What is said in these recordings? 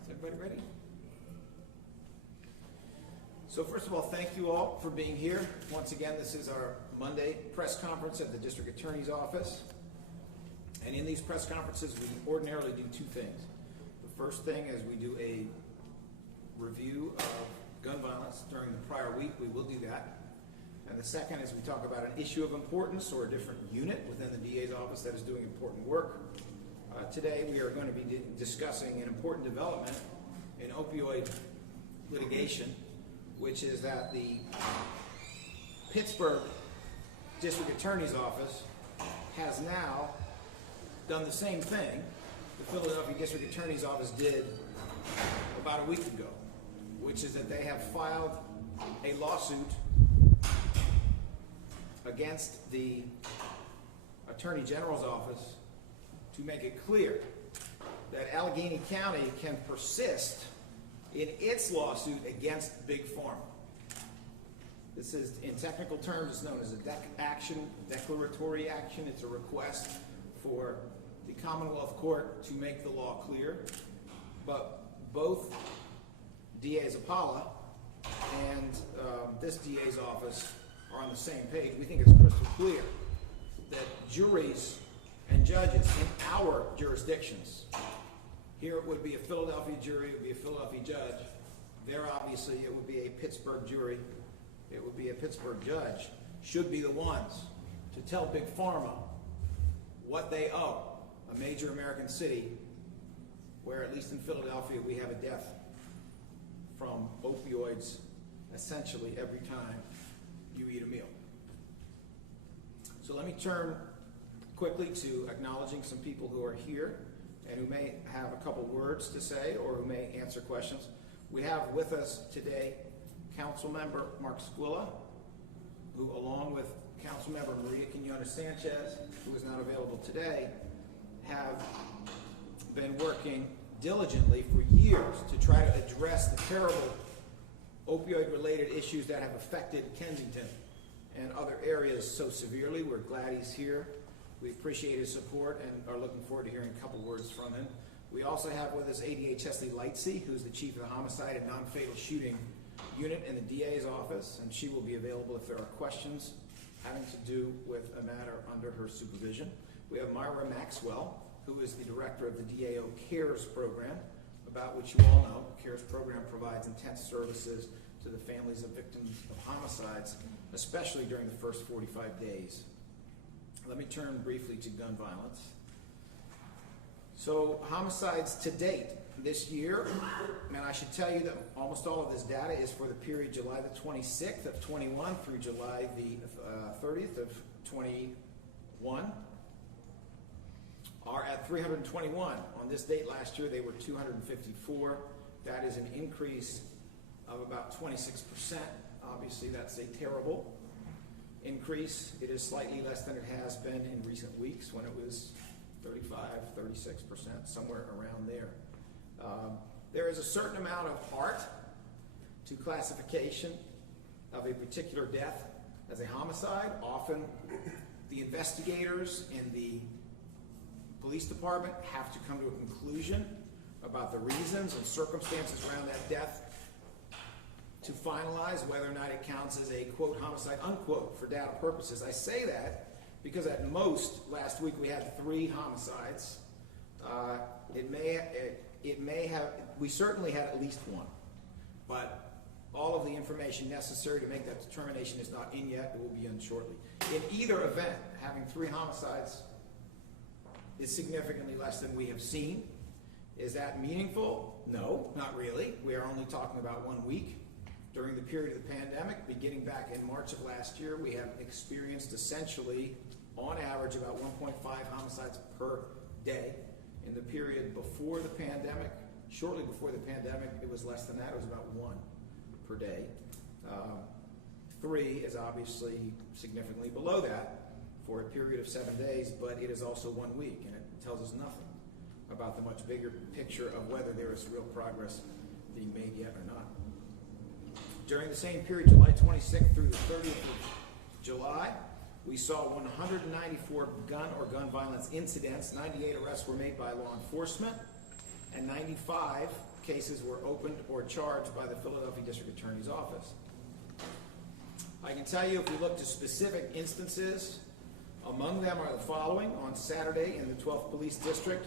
Is everybody ready? So first of all, thank you all for being here. Once again, this is our Monday press conference at the District Attorney's Office. And in these press conferences, we ordinarily do two things. The first thing is we do a review of gun violence during the prior week. We will do that. And the second is we talk about an issue of importance or a different unit within the DA's office that is doing important work. Today we are going to be discussing an important development in opioid litigation, which is that the Pittsburgh District Attorney's Office has now done the same thing the Philadelphia District Attorney's Office did about a week ago, which is that they have filed a lawsuit against the Attorney General's office to make it clear that Allegheny County can persist in its lawsuit against Big Pharma. This is, in technical terms, it's known as a declaratory action. It's a request for the Commonwealth Court to make the law clear. But both DA's Apollo and this DA's office are on the same page. We think it's crystal clear that juries and judges in our jurisdictions, here it would be a Philadelphia jury, it would be a Philadelphia judge. There, obviously, it would be a Pittsburgh jury, it would be a Pittsburgh judge, should be the ones to tell Big Pharma what they owe, a major American city where, at least in Philadelphia, we have a death from opioids essentially every time you eat a meal. So let me turn quickly to acknowledging some people who are here and who may have a couple words to say or who may answer questions. We have with us today Councilmember Mark Squilla, who, along with Councilmember Maria Quinones-Sanchez, who is not available today, have been working diligently for years to try to address the terrible opioid-related issues that have affected Kensington and other areas so severely. We're glad he's here. We appreciate his support and are looking forward to hearing a couple words from him. We also have with us ADA Chesley Lightsey, who's the Chief of the Homicide and Non-Fatal Shooting Unit in the DA's office, and she will be available if there are questions having to do with a matter under her supervision. We have Myra Maxwell, who is the Director of the DAO CARES program, about which you all know. The CARES program provides intense services to the families of victims of homicides, especially during the first 45 days. Let me turn briefly to gun violence. So homicides to date this year, and I should tell you that almost all of this data is for the period July the 26th of 21 through July the 30th of 21, are at 321. On this date last year, they were 254. That is an increase of about 26%. Obviously, that's a terrible increase. It is slightly less than it has been in recent weeks when it was 35, 36%, somewhere around there. There is a certain amount of art to classification of a particular death as a homicide. Often the investigators in the police department have to come to a conclusion about the reasons and circumstances around that death to finalize whether or not it counts as a, quote, homicide, unquote, for data purposes. I say that because at most, last week we had 3 homicides. We certainly had at least 1, but all of the information necessary to make that determination is not in yet. It will be in shortly. In either event, having 3 homicides is significantly less than we have seen. Is that meaningful? No, not really. We are only talking about 1 week. During the period of the pandemic, beginning back in March of last year, we have experienced essentially, on average, about 1.5 homicides per day. In the period before the pandemic, shortly before the pandemic, it was less than that. It was about 1 per day. 3 is obviously significantly below that for a period of 7 days, but it is also 1 week, and it tells us nothing about the much bigger picture of whether there is real progress being made yet or not. During the same period, July 26th through the 30th of July, we saw 194 gun or gun violence incidents. 98 arrests were made by law enforcement, and 95 cases were opened or charged by the Philadelphia District Attorney's Office. I can tell you, if we look to specific instances, among them are the following. On Saturday in the 12th Police District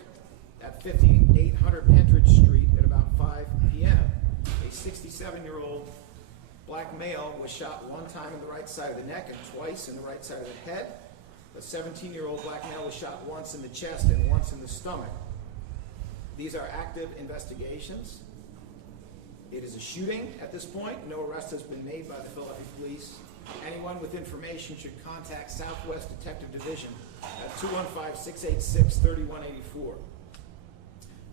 at 5800 Pentridge Street at about 5 p.m., a 67-year-old black male was shot one time in the right side of the neck and twice in the right side of the head. A 17-year-old black male was shot once in the chest and once in the stomach. These are active investigations. It is a shooting at this point. No arrest has been made by the Philadelphia Police. Anyone with information should contact Southwest Detective Division at 215-686-3184.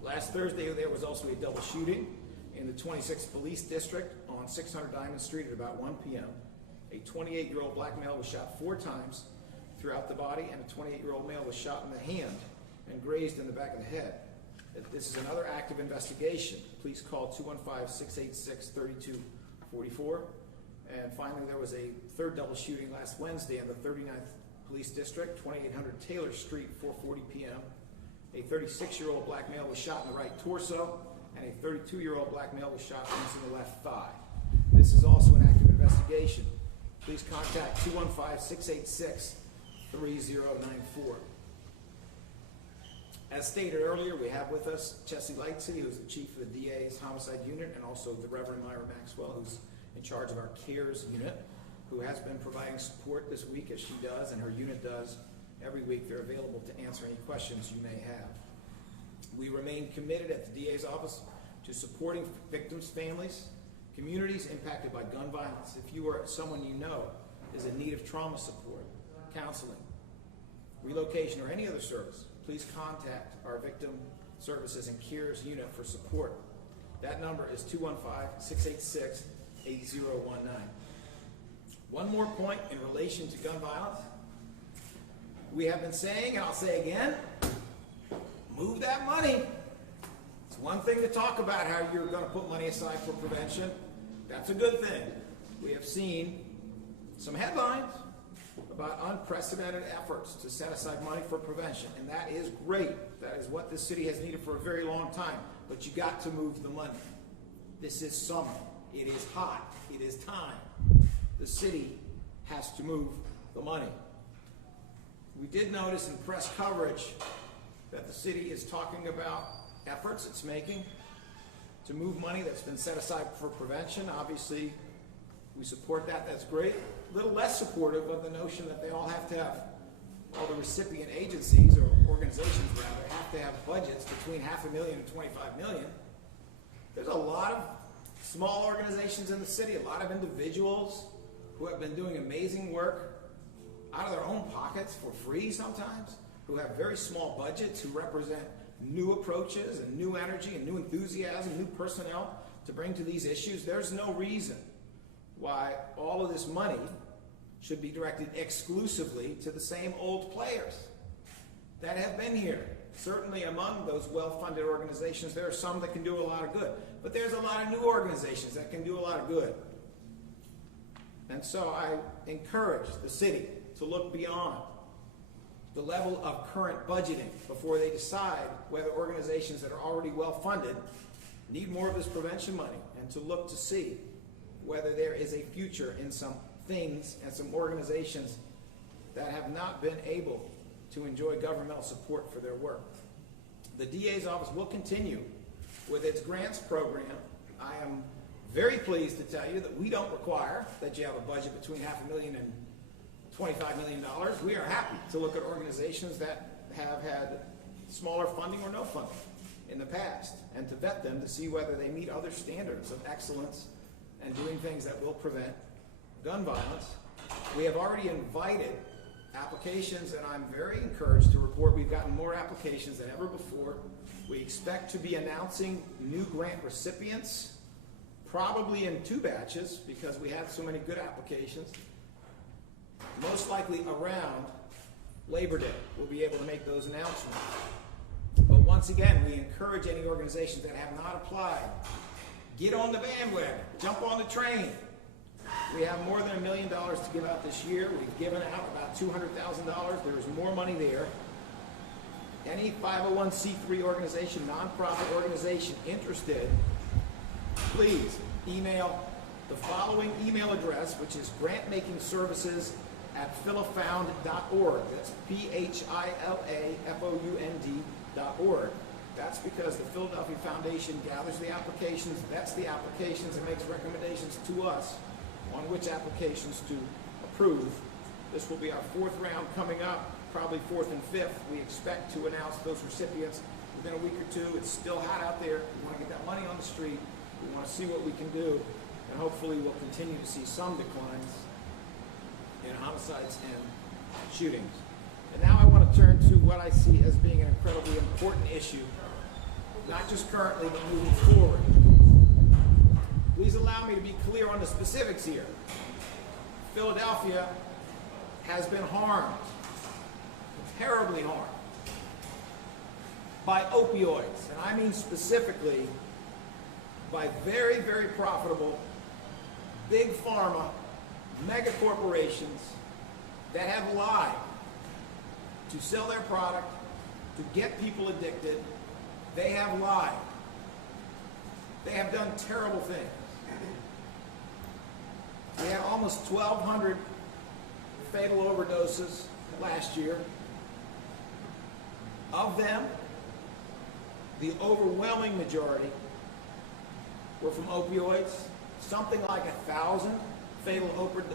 Last Thursday, there was also a double shooting in the 26th Police District on 600 Diamond Street at about 1 p.m. A 28-year-old black male was shot 4 times throughout the body, and a 28-year-old male was shot in the hand and grazed in the back of the head. This is another active investigation. Please call 215-686-3244. And finally, there was a third double shooting last Wednesday in the 39th Police District, 2800 Taylor Street, 4:40 p.m. A 36-year-old black male was shot in the right torso, and a 32-year-old black male was shot once in the left thigh. This is also an active investigation. Please contact 215-686-3094. As stated earlier, we have with us Jesse Lightsey, who's the chief of the DA's homicide unit, and also the Reverend Myra Maxwell, who's in charge of our CARES unit, who has been providing support this week, as she does and her unit does every week. They're available to answer any questions you may have. We remain committed at the DA's office to supporting victims' families, communities impacted by gun violence. If you or someone you know is in need of trauma support, counseling, relocation, or any other service, please contact our Victim Services and CARES unit for support. That number is 215-686-8019. One more point in relation to gun violence. We have been saying, and I'll say again, move that money. It's one thing to talk about how you're going to put money aside for prevention. That's a good thing. We have seen some headlines about unprecedented efforts to set aside money for prevention, and that is great. That is what this city has needed for a very long time, but you got to move the money. This is summer. It is hot. It is time. The city has to move the money. We did notice in press coverage that the city is talking about efforts it's making to move money that's been set aside for prevention. Obviously, we support that. That's great. A little less supportive of the notion that they all have to have, all the recipient agencies or organizations rather, have to have budgets between $500,000 and $25 million. There's a lot of small organizations in the city, a lot of individuals who have been doing amazing work out of their own pockets for free sometimes, who have very small budgets, who represent new approaches and new energy and new enthusiasm, new personnel to bring to these issues. There's no reason why all of this money should be directed exclusively to the same old players that have been here. Certainly among those well-funded organizations, there are some that can do a lot of good, but there's a lot of new organizations that can do a lot of good. And so I encourage the city to look beyond the level of current budgeting before they decide whether organizations that are already well-funded need more of this prevention money, and to look to see whether there is a future in some things and some organizations that have not been able to enjoy governmental support for their work. The DA's office will continue with its grants program. I am very pleased to tell you that we don't require that you have a budget between $500,000 and $25 million. We are happy to look at organizations that have had smaller funding or no funding in the past, and to vet them to see whether they meet other standards of excellence and doing things that will prevent gun violence. We have already invited applications, and I'm very encouraged to report we've gotten more applications than ever before. We expect to be announcing new grant recipients, probably in 2 batches, because we had so many good applications. Most likely around Labor Day, we'll be able to make those announcements. But once again, we encourage any organizations that have not applied, get on the bandwagon, jump on the train. We have more than $1 million to give out this year. We've given out about $200,000. There is more money there. any 501c3 organization, nonprofit organization interested, please email the following email address, which is grantmakingservices@philafound.org. That's PHILAFOUND.org. That's because the Philadelphia Foundation gathers the applications, vets the applications, and makes recommendations to us on which applications to approve. This will be our fourth round coming up, probably fourth and fifth. We expect to announce those recipients within a week or two. It's still hot out there. We want to get that money on the street. We want to see what we can do, and hopefully we'll continue to see some declines in homicides and shootings. And now I want to turn to what I see as being an incredibly important issue, not just currently, but moving forward. Please allow me to be clear on the specifics here. Philadelphia has been harmed, terribly harmed, by opioids. And I mean specifically by very, very profitable big pharma, mega corporations that have lied to sell their product, to get people addicted. They have lied. They have done terrible things. We had almost 1,200 fatal overdoses last year. Of them, the overwhelming majority were from opioids. Something like 1,000 fatal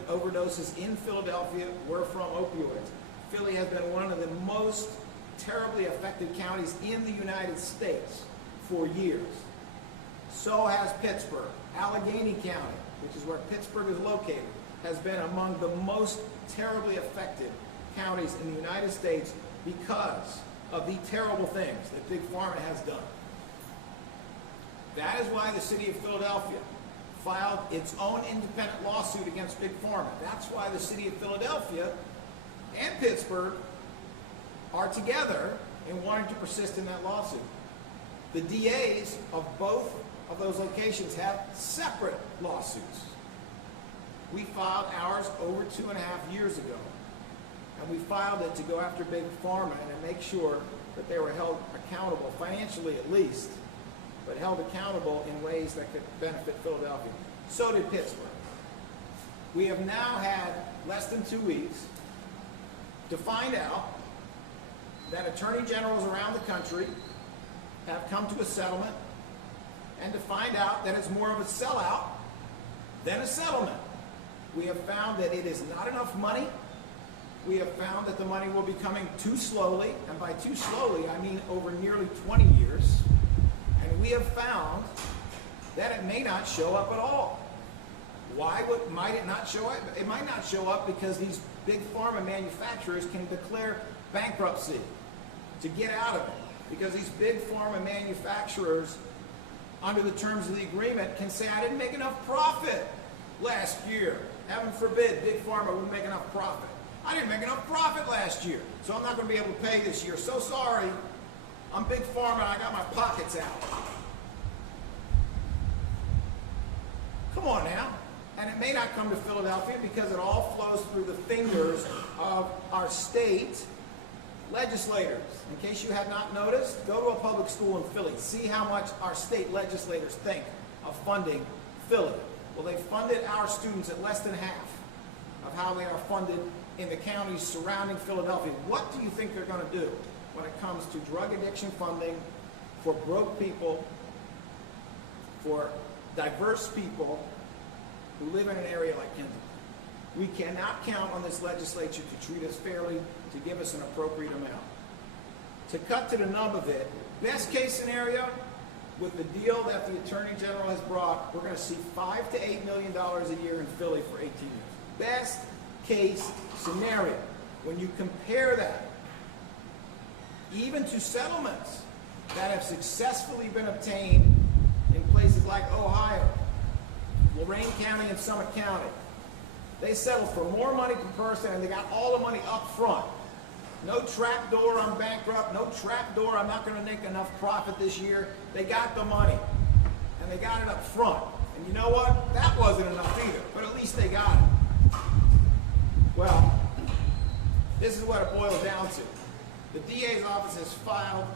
overdoses in Philadelphia were from opioids. Philly has been one of the most terribly affected counties in the United States for years. So has Pittsburgh. Allegheny County, which is where Pittsburgh is located, has been among the most terribly affected counties in the United States because of the terrible things that Big Pharma has done. That is why the city of Philadelphia filed its own independent lawsuit against Big Pharma. That's why the city of Philadelphia and Pittsburgh are together in wanting to persist in that lawsuit. The DAs of both of those locations have separate lawsuits. We filed ours over 2.5 years ago. And we filed it to go after Big Pharma and to make sure that they were held accountable, financially at least, but held accountable in ways that could benefit Philadelphia. So did Pittsburgh. We have now had less than 2 weeks to find out that attorney generals around the country have come to a settlement, and to find out that it's more of a sellout than a settlement. We have found that it is not enough money. We have found that the money will be coming too slowly, and by too slowly, I mean over nearly 20 years. And we have found that it may not show up at all. Why might it not show up? It might not show up because these big pharma manufacturers can declare bankruptcy to get out of it. Because these big pharma manufacturers, under the terms of the agreement, can say, I didn't make enough profit last year. Heaven forbid Big Pharma wouldn't make enough profit. I didn't make enough profit last year, so I'm not going to be able to pay this year. So sorry, I'm Big Pharma and I got my pockets out. Come on now. And it may not come to Philadelphia because it all flows through the fingers of our state legislators. In case you have not noticed, go to a public school in Philly. See how much our state legislators think of funding Philly. Well, they've funded our students at less than half of how they are funded in the counties surrounding Philadelphia. What do you think they're going to do when it comes to drug addiction funding for broke people, for diverse people who live in an area like Kensington? We cannot count on this legislature to treat us fairly, to give us an appropriate amount. To cut to the nub of it, best case scenario, with the deal that the Attorney General has brought, we're going to see $5 to $8 million a year in Philly for 18 years. Best case scenario. When you compare that even to settlements that have successfully been obtained in places like Ohio, Lorain County and Summit County, they settled for more money per person and they got all the money up front. No trap door, I'm bankrupt. No trap door, I'm not going to make enough profit this year. They got the money and they got it up front. And you know what? That wasn't enough either, but at least they got it. Well, this is what it boils down to. The DA's office has filed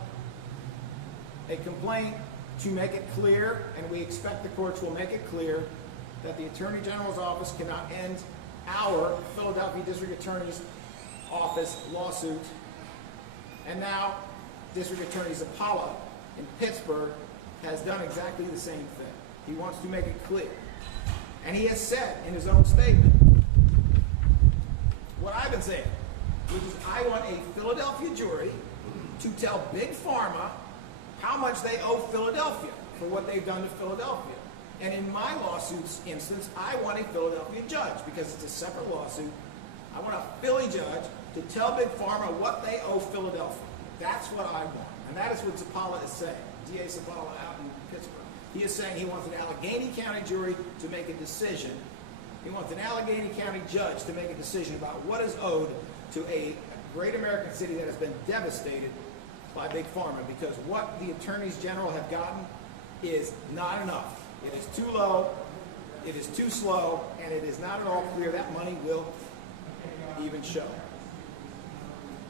a complaint to make it clear, and we expect the courts will make it clear, that the Attorney General's office cannot end our Philadelphia District Attorney's office lawsuit. And now District Attorney Zappala in Pittsburgh has done exactly the same thing. He wants to make it clear. And he has said in his own statement what I've been saying, which is I want a Philadelphia jury to tell Big Pharma how much they owe Philadelphia for what they've done to Philadelphia. And in my lawsuit's instance, I want a Philadelphia judge, because it's a separate lawsuit. I want a Philly judge to tell Big Pharma what they owe Philadelphia. That's what I want. And that is what Zappala is saying, DA Zappala out in Pittsburgh. He is saying he wants an Allegheny County jury to make a decision. He wants an Allegheny County judge to make a decision about what is owed to a great American city that has been devastated by Big Pharma, because what the attorneys general have gotten is not enough. It is too low, it is too slow, and it is not at all clear that money will even show.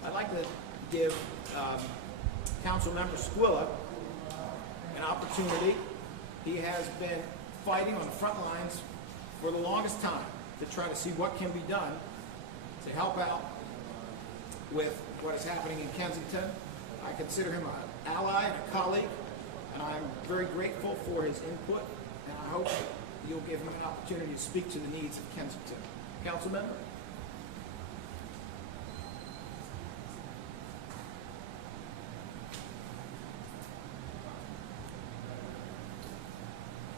I'd like to give Councilmember Squilla an opportunity. He has been fighting on the front lines for the longest time to try to see what can be done to help out with what is happening in Kensington. I consider him an ally and a colleague, and I'm very grateful for his input, and I hope you'll give him an opportunity to speak to the needs of Kensington. Council member?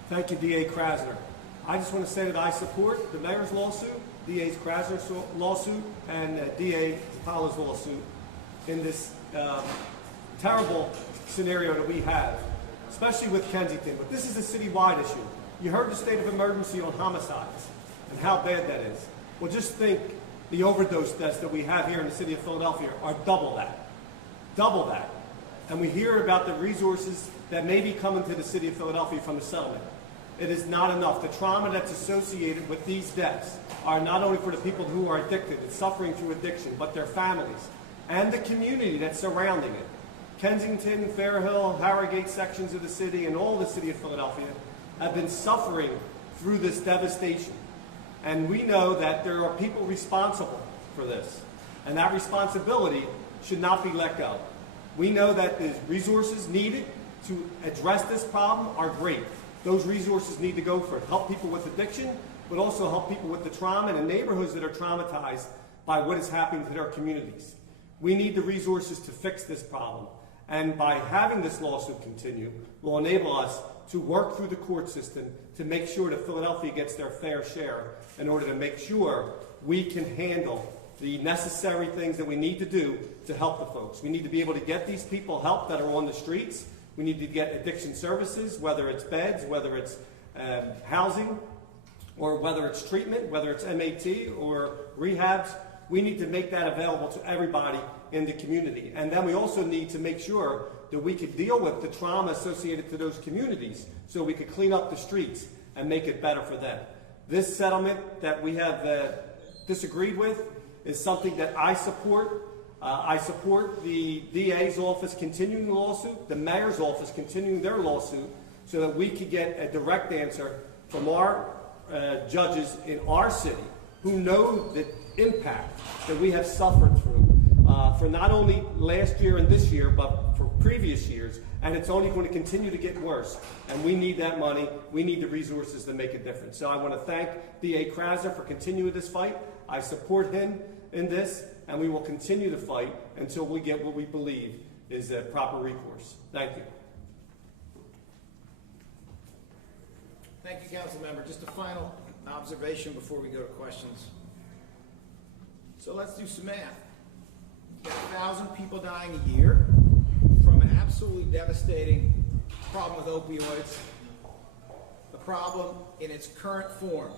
Thank you, DA Krasner. I just want to say that I support the mayor's lawsuit, DA Krasner's lawsuit, and DA Zappala's lawsuit in this terrible scenario that we have, especially with Kensington. But this is a citywide issue. You heard the state of emergency on homicides and how bad that is. Well, just think the overdose deaths that we have here in the city of Philadelphia are double that. Double that. And we hear about the resources that may be coming to the city of Philadelphia from the settlement. It is not enough. The trauma that's associated with these deaths are not only for the people who are addicted and suffering through addiction, but their families and the community that's surrounding it. Kensington, Fairhill, Harrogate sections of the city and all the city of Philadelphia have been suffering through this devastation. And we know that there are people responsible for this. And that responsibility should not be let go. We know that the resources needed to address this problem are great. Those resources need to go for it. Help people with addiction, but also help people with the trauma in neighborhoods that are traumatized by what is happening to their communities. We need the resources to fix this problem. And by having this lawsuit continue will enable us to work through the court system to make sure that Philadelphia gets their fair share in order to make sure we can handle the necessary things that we need to do to help the folks. We need to be able to get these people help that are on the streets. We need to get addiction services, whether it's beds, whether it's housing, or whether it's treatment, whether it's MAT or rehabs. We need to make that available to everybody in the community. And then we also need to make sure that we could deal with the trauma associated to those communities so we could clean up the streets and make it better for them. This settlement that we have disagreed with is something that I support. I support the DA's office continuing the lawsuit, the mayor's office continuing their lawsuit, so that we could get a direct answer from our judges in our city who know the impact that we have suffered through for not only last year and this year, but for previous years. And it's only going to continue to get worse. And we need that money. We need the resources to make a difference. So I want to thank DA Krasner for continuing this fight. I support him in this, and we will continue to fight until we get what we believe is a proper recourse. Thank you. Thank you, Council Member. Just a final observation before we go to questions. So let's do some math. You got 1,000 people dying a year from an absolutely devastating problem with opioids. The problem in its current form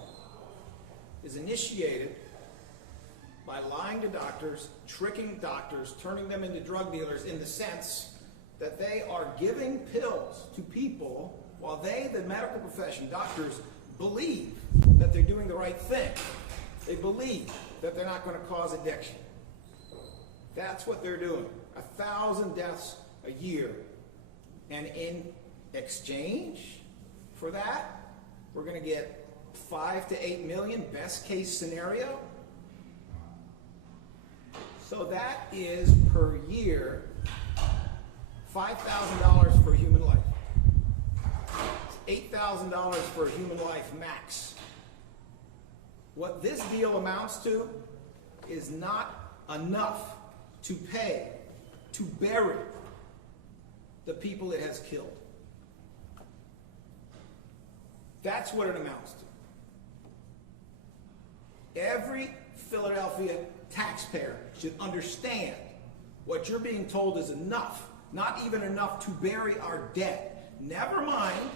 is initiated by lying to doctors, tricking doctors, turning them into drug dealers in the sense that they are giving pills to people while they, the medical profession, doctors, believe that they're doing the right thing. They believe that they're not going to cause addiction. That's what they're doing. 1,000 deaths a year. And in exchange for that, we're going to get 5 to 8 million, best case scenario. So that is per year $5,000 for a human life. It's $8,000 for a human life max. What this deal amounts to is not enough to pay to bury the people it has killed. That's what it amounts to. Every Philadelphia taxpayer should understand what you're being told is enough, not even enough to bury our dead. Never mind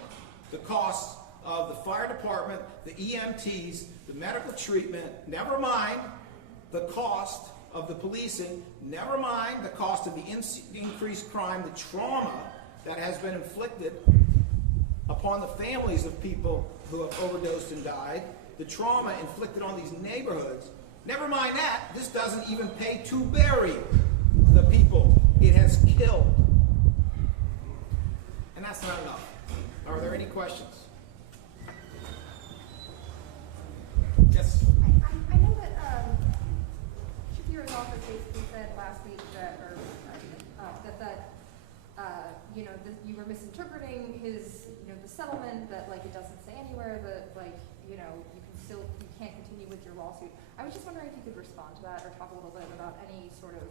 the costs of the fire department, the EMTs, the medical treatment, never mind the cost of the policing, never mind the cost of the increased crime, the trauma that has been inflicted upon the families of people who have overdosed and died, the trauma inflicted on these neighborhoods. Never mind that, this doesn't even pay to bury the people it has killed. And that's not enough. Are there any questions? Yes? I know that Shapiro's office basically said last week that, you were misinterpreting his, the settlement, that like it doesn't say anywhere that you can't continue with your lawsuit. I was just wondering if you could respond to that or talk a little bit about any sort of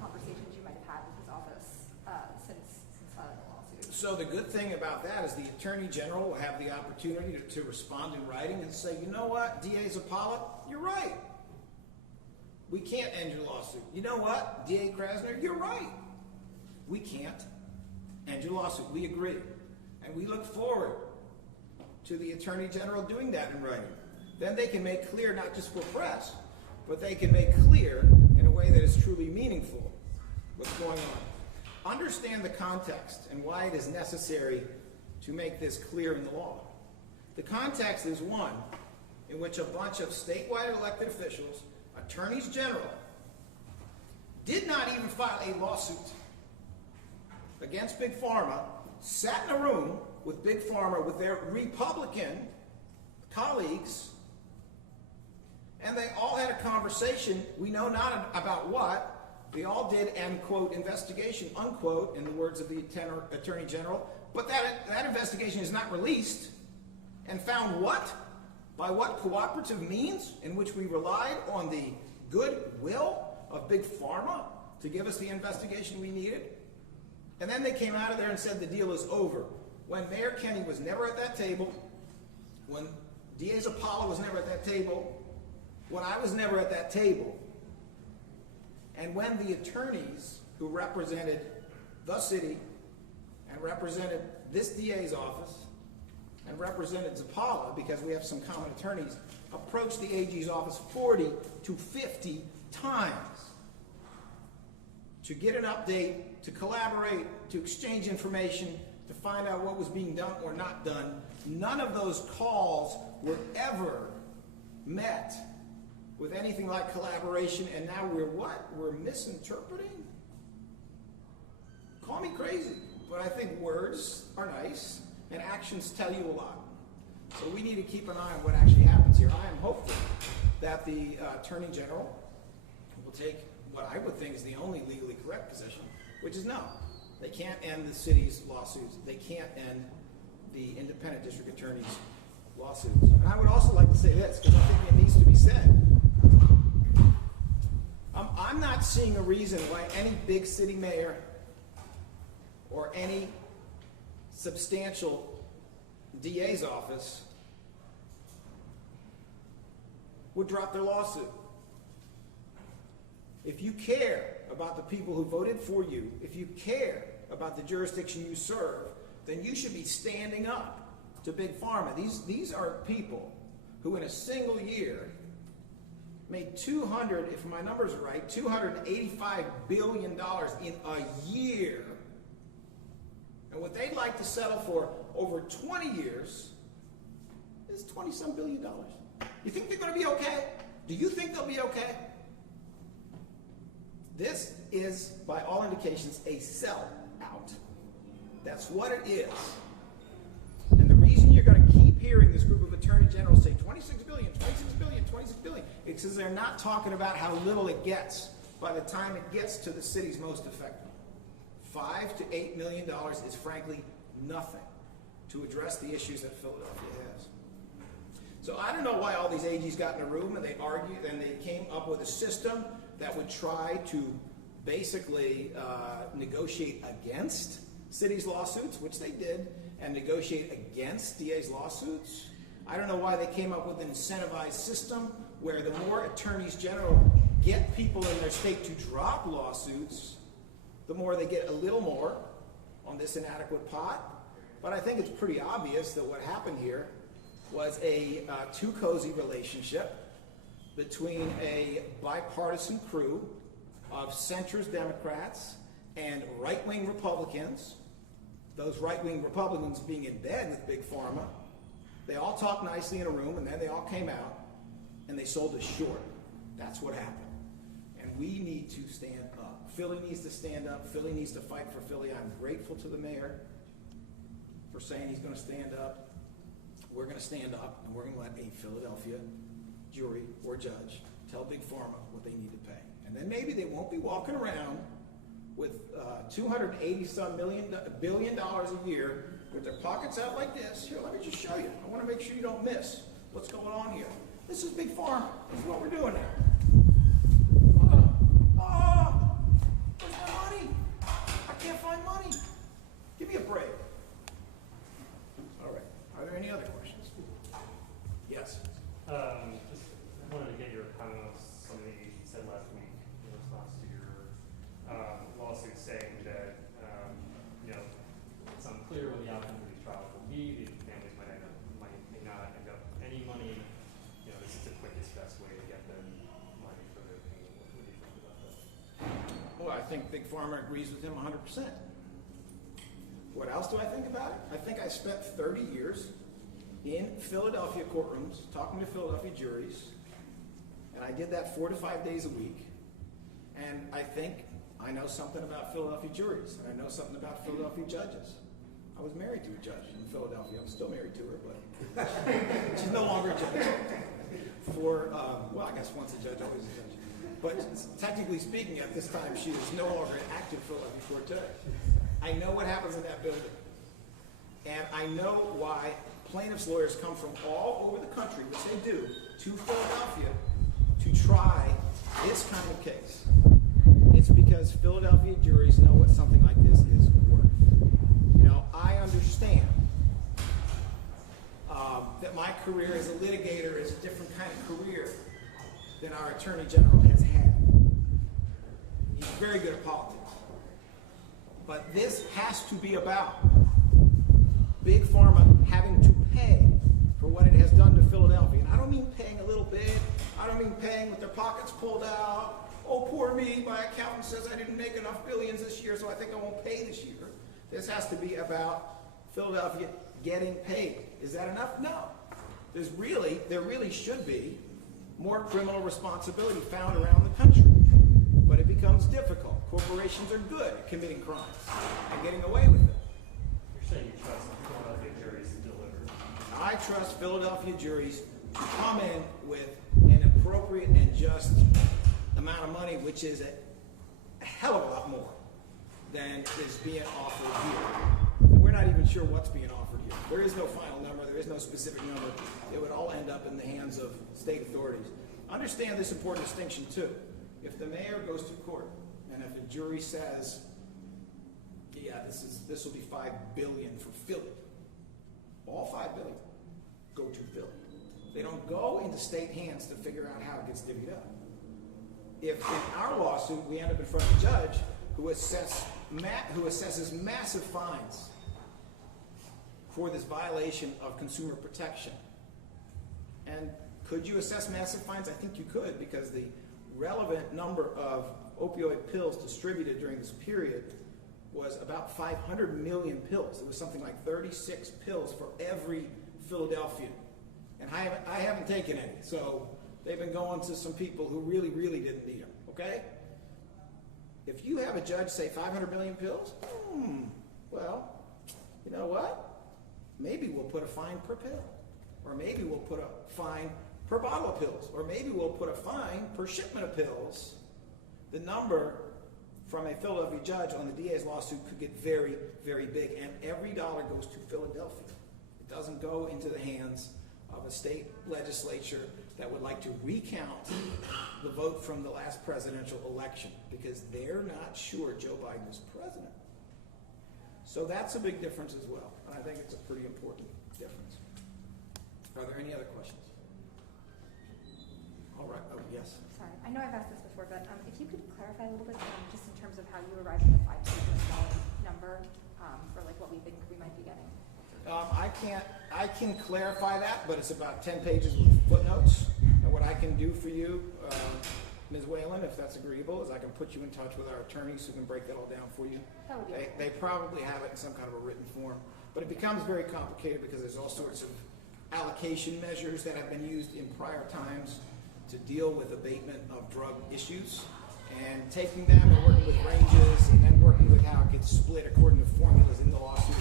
conversations you might have had with his office since filing the lawsuit. So the good thing about that is the Attorney General will have the opportunity to respond in writing and say, you know what, DA Zappala, you're right. We can't end your lawsuit. You know what, DA Krasner, you're right. We can't end your lawsuit. We agree. And we look forward to the Attorney General doing that in writing. Then they can make clear, not just for press, but they can make clear in a way that is truly meaningful what's going on. Understand the context and why it is necessary to make this clear in the law. The context is one in which a bunch of statewide elected officials, attorneys general, did not even file a lawsuit against Big Pharma, sat in a room with Big Pharma, with their Republican colleagues, and they all had a conversation, we know not about what, they all did an, quote, investigation, unquote, in the words of the Attorney General, but that investigation is not released, and found what? By what cooperative means in which we relied on the goodwill of Big Pharma to give us the investigation we needed? And then they came out of there and said the deal is over. When Mayor Kenny was never at that table, when DA Zappala was never at that table, when I was never at that table, and when the attorneys who represented the city and represented this DA's office and represented Zappala, because we have some common attorneys, approached the AG's office 40 to 50 times to get an update, to collaborate, to exchange information, to find out what was being done or not done. None of those calls were ever met with anything like collaboration, and now we're what? We're misinterpreting? Call me crazy, but I think words are nice and actions tell you a lot. So we need to keep an eye on what actually happens here. I am hopeful that the Attorney General will take what I would think is the only legally correct position, which is no. They can't end the city's lawsuits. They can't end the independent district attorney's lawsuits. And I would also like to say this, because I think it needs to be said. I'm not seeing a reason why any big city mayor or any substantial DA's office would drop their lawsuit. If you care about the people who voted for you, if you care about the jurisdiction you serve, then you should be standing up to Big Pharma. These are people who in a single year made if my numbers are right, $285 billion in a year. And what they'd like to settle for over 20 years is $20-some billion. You think they're going to be okay? Do you think they'll be okay? This is, by all indications, a sellout. That's what it is. And the reason you're going to keep hearing this group of attorney generals say 26 billion, 26 billion, 26 billion, it's because they're not talking about how little it gets by the time it gets to the cities most affected. $5 to $8 million is frankly nothing to address the issues that Philadelphia has. So I don't know why all these AGs got in a room and they argued and they came up with a system that would try to basically negotiate against cities' lawsuits, which they did, and negotiate against DA's lawsuits. I don't know why they came up with an incentivized system where the more attorneys general get people in their state to drop lawsuits, the more they get a little more on this inadequate pot. But I think it's pretty obvious that what happened here was a too cozy relationship between a bipartisan crew of centrist Democrats and right-wing Republicans, those right-wing Republicans being in bed with Big Pharma. They all talked nicely in a room, and then they all came out, and they sold us short. That's what happened. And we need to stand up. Philly needs to stand up. Philly needs to fight for Philly. I'm grateful to the mayor for saying he's going to stand up. We're going to stand up, and we're going to let a Philadelphia jury or judge tell Big Pharma what they need to pay. And then maybe they won't be walking around with $280-some billion a year with their pockets out like this. Here, let me just show you. I want to make sure you don't miss what's going on here. This is Big Pharma. This is what we're doing now. Where's my money? I can't find money. Give me a break. All right. Are there any other questions? Yes. Just wanted to get your comment on something that you said last week in response to your lawsuit saying that it's unclear what the outcome of these trials will be. The families may not end up any money. This is the quickest, best way to get them money for their pain. What do you think about that? Well, I think Big Pharma agrees with him 100%. What else do I think about it? I think I spent 30 years in Philadelphia courtrooms talking to Philadelphia juries, and I did that 4 to 5 days a week. And I think I know something about Philadelphia juries, and I know something about Philadelphia judges. I was married to a judge in Philadelphia. I'm still married to her, but she's no longer a judge. I guess once a judge, always a judge. But technically speaking, at this time, she is no longer an active Philadelphia court judge. I know what happens in that building. And I know why plaintiffs' lawyers come from all over the country, which they do, to Philadelphia to try this kind of case. It's because Philadelphia juries know what something like this is worth. I understand that my career as a litigator is a different kind of career than our Attorney General has had. He's very good at politics. But this has to be about Big Pharma having to pay for what it has done to Philadelphia. And I don't mean paying a little bit. I don't mean paying with their pockets pulled out. Oh, poor me, my accountant says I didn't make enough billions this year, so I think I won't pay this year. This has to be about Philadelphia getting paid. Is that enough? No. There really should be more criminal responsibility found around the country. But it becomes difficult. Corporations are good at committing crimes and getting away with it. You're saying you trust Philadelphia juries to deliver. I trust Philadelphia juries to come in with an appropriate and just amount of money, which is a hell of a lot more than is being offered here. And we're not even sure what's being offered here. There is no final number. There is no specific number. It would all end up in the hands of state authorities. Understand this important distinction, too. If the mayor goes to court and if a jury says, yeah, this will be $5 billion for Philly, all $5 billion go to Philly. They don't go into state hands to figure out how it gets divvied up. If in our lawsuit we end up in front of a judge who assesses massive fines for this violation of consumer protection, and could you assess massive fines? I think you could, because the relevant number of opioid pills distributed during this period was about 500 million pills. It was something like 36 pills for every Philadelphian. And I haven't taken any, so they've been going to some people who really, really didn't need them, okay? if you have a judge say 500 million pills, well, you know what? Maybe we'll put a fine per pill. Or maybe we'll put a fine per bottle of pills. Or maybe we'll put a fine per shipment of pills. The number from a Philadelphia judge on the DA's lawsuit could get very, very big. And every dollar goes to Philadelphia. It doesn't go into the hands of a state legislature that would like to recount the vote from the last presidential election because they're not sure Joe Biden is president. So that's a big difference as well. And I think it's a pretty important difference. Are there any other questions? All right. Oh, yes. Sorry, I know I've asked this before, but if you could clarify a little bit, just in terms of how you arrived at the $5 million number for like what we think we might be getting. I can clarify that, but it's about 10 pages with footnotes. And what I can do for you, Ms. Whalen, if that's agreeable, is I can put you in touch with our attorneys who can break that all down for you. That would be great. They probably have it in some kind of a written form, but it becomes very complicated because there's all sorts of allocation measures that have been used in prior times to deal with abatement of drug issues, and taking them and working with ranges and then working with how it gets split according to formulas in the lawsuit.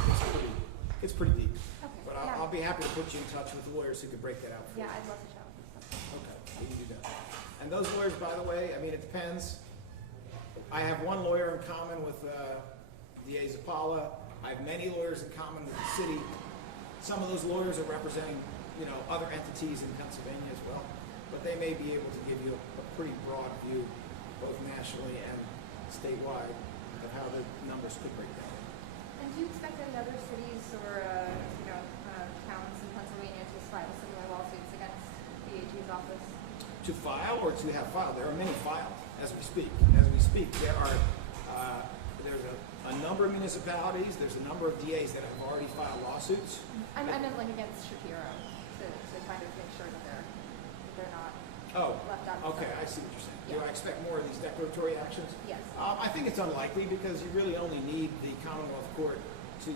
It's pretty deep. Okay. But Yeah. I'll be happy to put you in touch with lawyers who can break that out for you. Yeah, I'd love to chat with you. Okay, we can do that. And those lawyers, by the way, I mean, it depends. I have one lawyer in common with DA Zappala. I have many lawyers in common with the city. Some of those lawyers are representing, other entities in Pennsylvania as well. But they may be able to give you a pretty broad view, both nationally and statewide, of how the numbers could break down. And do you expect any other cities or towns in Pennsylvania to file similar lawsuits against the AG's office? To file or to have filed? There are many filed as we speak. As we speak, there's a number of municipalities, there's a number of DAs that have already filed lawsuits. I meant like against Shapiro to kind of make sure that they're not left out. Okay, I see what you're saying. Do Yeah. I expect more of these declaratory actions? Yes. I think it's unlikely because you really only need the Commonwealth Court to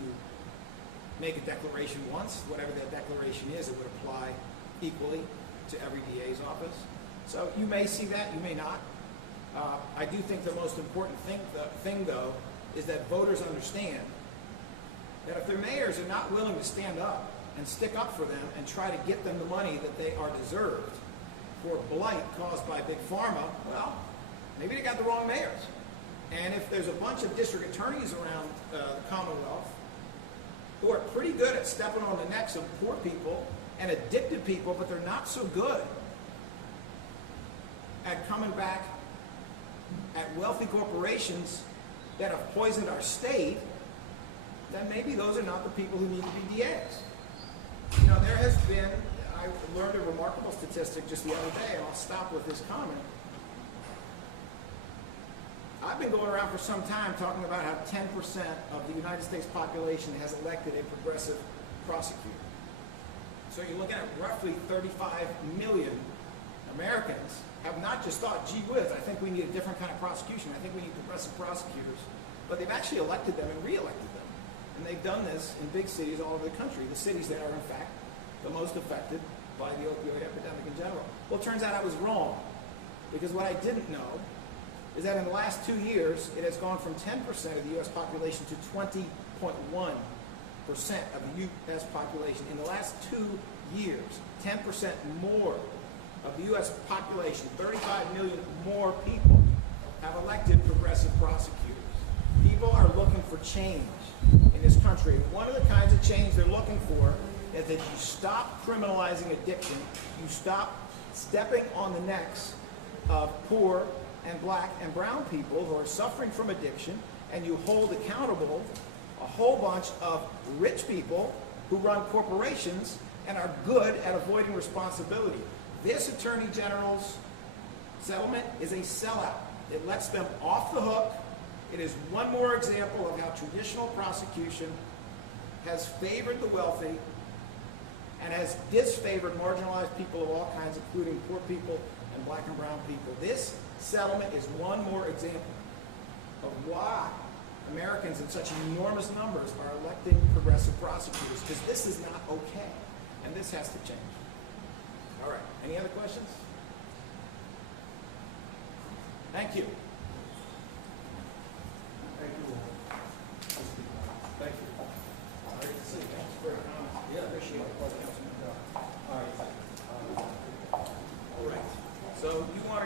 make a declaration once. Whatever that declaration is, it would apply equally to every DA's office. So you may see that, you may not. I do think the most important thing though, is that voters understand that if their mayors are not willing to stand up and stick up for them and try to get them the money that they are deserved for blight caused by Big Pharma, well, maybe they got the wrong mayors. And if there's a bunch of district attorneys around the Commonwealth who are pretty good at stepping on the necks of poor people and addicted people, but they're not so good at coming back at wealthy corporations that have poisoned our state, then maybe those are not the people who need to be DAs. There has been, I learned a remarkable statistic just the other day, and I'll stop with this comment. I've been going around for some time talking about how 10% of the United States population has elected a progressive prosecutor. So you're looking at roughly 35 million Americans have not just thought, gee whiz, I think we need a different kind of prosecution. I think we need progressive prosecutors. But they've actually elected them and re-elected them. And they've done this in big cities all over the country, the cities that are in fact the most affected by the opioid epidemic in general. Well, it turns out I was wrong. Because what I didn't know is that in the last 2 years, it has gone from 10% of the U.S. population to 20.1% of the U.S. population. In the last 2 years, 10% more of the U.S. population, 35 million more people, have elected progressive prosecutors. People are looking for change in this country. And one of the kinds of change they're looking for is that you stop criminalizing addiction, you stop stepping on the necks of poor and black and brown people who are suffering from addiction, and you hold accountable a whole bunch of rich people who run corporations and are good at avoiding responsibility. This Attorney General's settlement is a sellout. It lets them off the hook. It is one more example of how traditional prosecution has favored the wealthy and has disfavored marginalized people of all kinds, including poor people and black and brown people. This settlement is one more example of why Americans in such enormous numbers are electing progressive prosecutors, because this is not okay, and this has to change. All right, any other questions? Thank you. appreciate it. Councilman. All right. So you want to